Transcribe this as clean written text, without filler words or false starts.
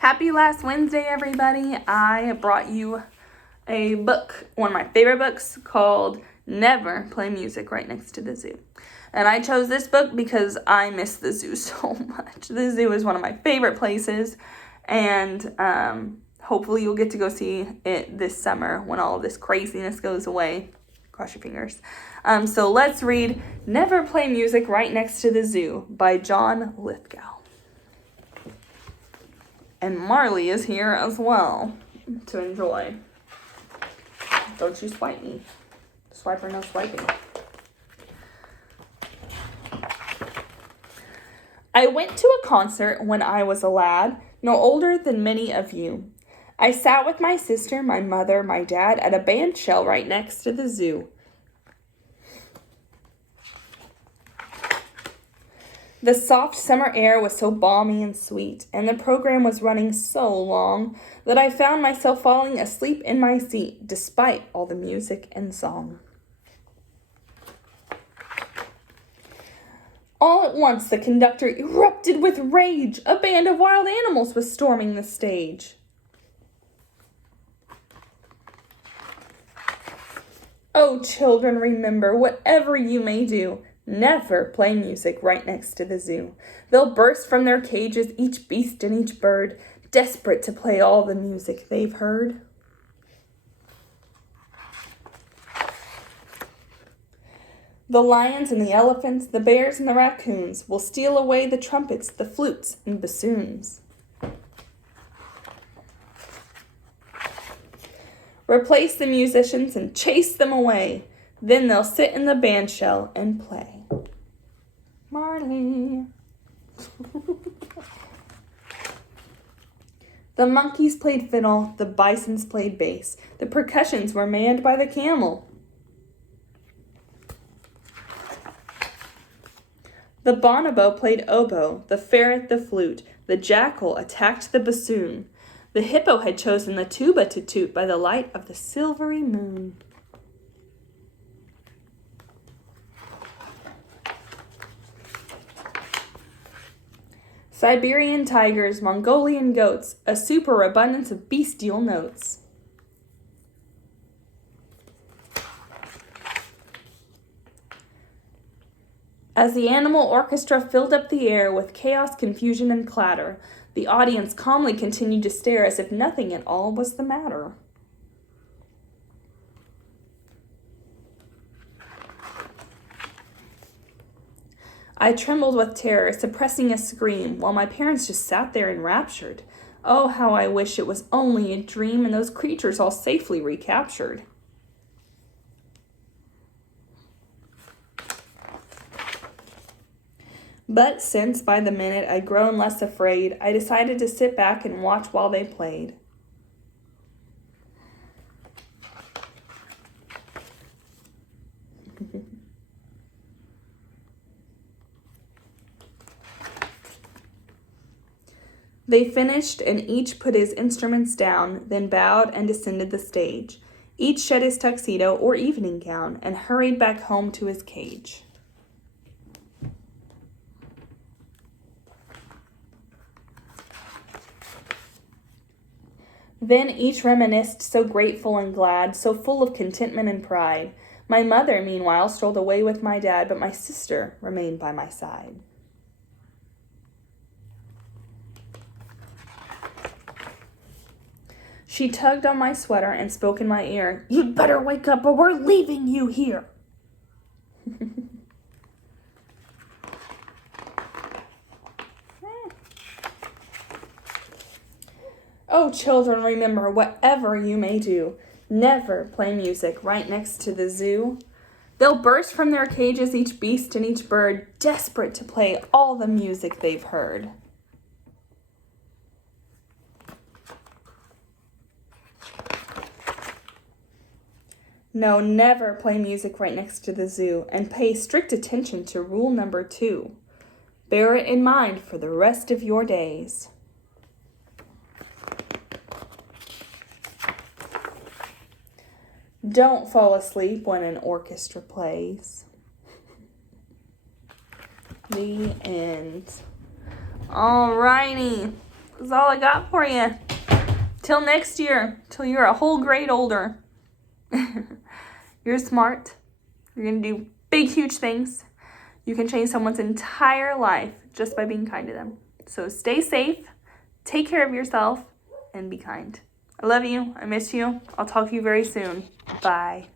Happy last Wednesday, everybody. I brought you a book, one of my favorite books, called Never Play Music Right Next to the Zoo. And I chose this book because I miss the zoo so much. The zoo is one of my favorite places, and hopefully you'll get to go see it this summer when all of this craziness goes away. Cross your fingers. So let's read Never Play Music Right Next to the Zoo by John Lithgow. And Marley is here as well to enjoy. Don't you swipe me. Swiper, no swiping. I went to a concert when I was a lad, no older than many of you. I sat with my sister, my mother, my dad at a band shell right next to the zoo. The soft summer air was so balmy and sweet, and the program was running so long that I found myself falling asleep in my seat despite all the music and song. All at once the conductor erupted with rage. A band of wild animals was storming the stage. Oh, children, remember, whatever you may do, never play music right next to the zoo. They'll burst from their cages, each beast and each bird, desperate to play all the music they've heard. The lions and the elephants, the bears and the raccoons will steal away the trumpets, the flutes and bassoons. Replace the musicians and chase them away. Then they'll sit in the band shell and play. Marley. The monkeys played fiddle, the bisons played bass. The percussions were manned by the camel. The bonobo played oboe, the ferret the flute. The jackal attacked the bassoon. The hippo had chosen the tuba to toot by the light of the silvery moon. Siberian tigers, Mongolian goats, a superabundance of bestial notes. As the animal orchestra filled up the air with chaos, confusion, and clatter, the audience calmly continued to stare as if nothing at all was the matter. I trembled with terror, suppressing a scream, while my parents just sat there enraptured. Oh, how I wish it was only a dream and those creatures all safely recaptured. But since by the minute I'd grown less afraid, I decided to sit back and watch while they played. They finished, and each put his instruments down, then bowed and descended the stage. Each shed his tuxedo or evening gown and hurried back home to his cage. Then each reminisced, so grateful and glad, so full of contentment and pride. My mother, meanwhile, strolled away with my dad, but my sister remained by my side. She tugged on my sweater and spoke in my ear. "You'd better wake up or we're leaving you here." Oh, children, remember, whatever you may do, never play music right next to the zoo. They'll burst from their cages, each beast and each bird, desperate to play all the music they've heard. No, never play music right next to the zoo, and pay strict attention to rule number 2. Bear it in mind for the rest of your days. Don't fall asleep when an orchestra plays. The end. Alrighty. is all I got for you. Till next year, till you're a whole grade older. You're smart. You're going to do big, huge things. You can change someone's entire life just by being kind to them. So stay safe, take care of yourself, and be kind. I love you. I miss you. I'll talk to you very soon. Bye.